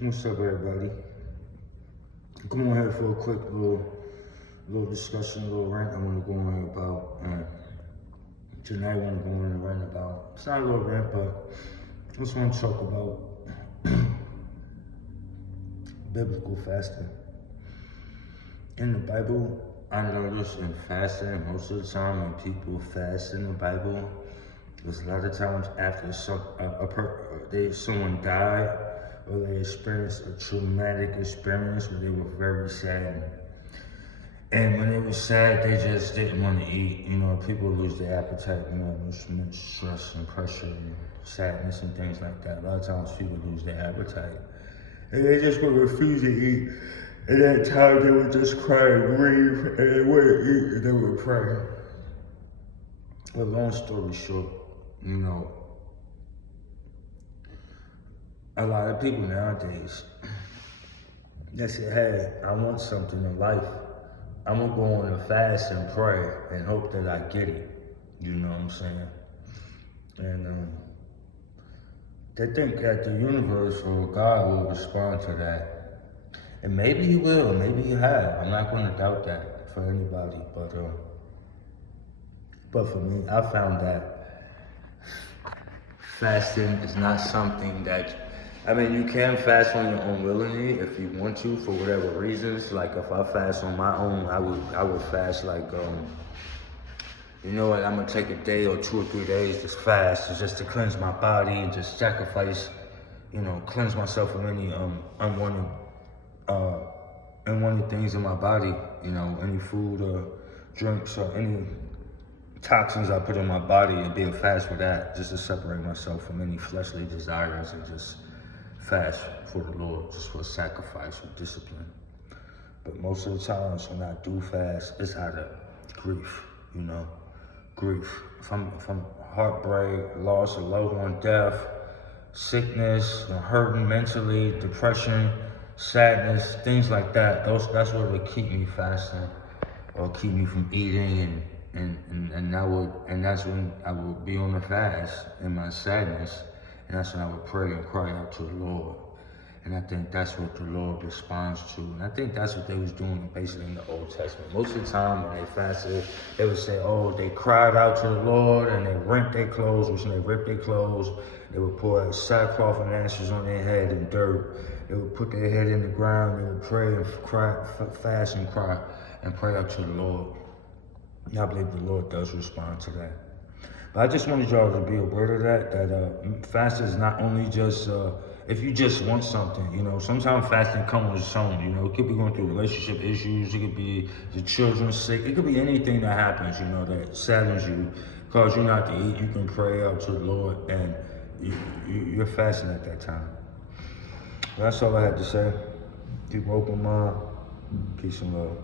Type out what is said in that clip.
What's up, everybody? Come on here for a quick little discussion, a little rant I want to go on here about. Tonight I want to go on and rant about. It's not a little rant, but I just want to talk about biblical fasting. In the Bible, I notice in fasting, most of the time when people fast in the Bible, there's a lot of times after someone died or they experienced a traumatic experience where they were very sad. And when they were sad, they just didn't want to eat. You know, people lose their appetite, there's stress and pressure and sadness and things like that. A lot of times people lose their appetite. And they just would refuse to eat. At that time, they would just cry and grieve, and they wouldn't eat, and they would pray. Well, long story short, a lot of people nowadays, they say, hey, I want something in life. I'm gonna go on a fast and pray and hope that I get it. You know what I'm saying? And they think that the universe or God will respond to that. And maybe he will, maybe he has. I'm not gonna doubt that for anybody, but for me, I found that fasting is not something that, you can fast on your own willingly if you want to for whatever reasons. Like if I fast on my own, I would fast like, you know what, I'm gonna take a day or 2 or 3 days just fast, just to cleanse my body and just sacrifice, cleanse myself from any unwanted things in my body, any food or drinks or any toxins I put in my body. It'd be a fast for that, just to separate myself from any fleshly desires and just fast for the Lord, just for sacrifice or discipline. But most of the times when I do fast, it's out of grief, grief. If I'm heartbreak, loss of loved one, death, sickness, hurting mentally, depression, sadness, things like that. That's what would keep me fasting or keep me from eating, and that's when I would be on the fast in my sadness, and that's when I would pray and cry out to the Lord. And I think that's what the Lord responds to. And I think that's what they was doing basically in the Old Testament. Most of the time when they fasted, they would say, oh, they cried out to the Lord and they rent their clothes, which when they ripped their clothes, they would pour sackcloth and ashes on their head and dirt. They would put their head in the ground, they would pray and cry, fast and cry and pray out to the Lord. And I believe the Lord does respond to that. But I just wanted y'all to be aware of that fasting is not only just, if you just want something, sometimes fasting comes with something, it could be going through relationship issues, it could be the children sick, it could be anything that happens, that saddens you, cause you not to eat. You can pray out to the Lord and you're fasting at that time. That's all I had to say. Keep an open mind. Peace and love.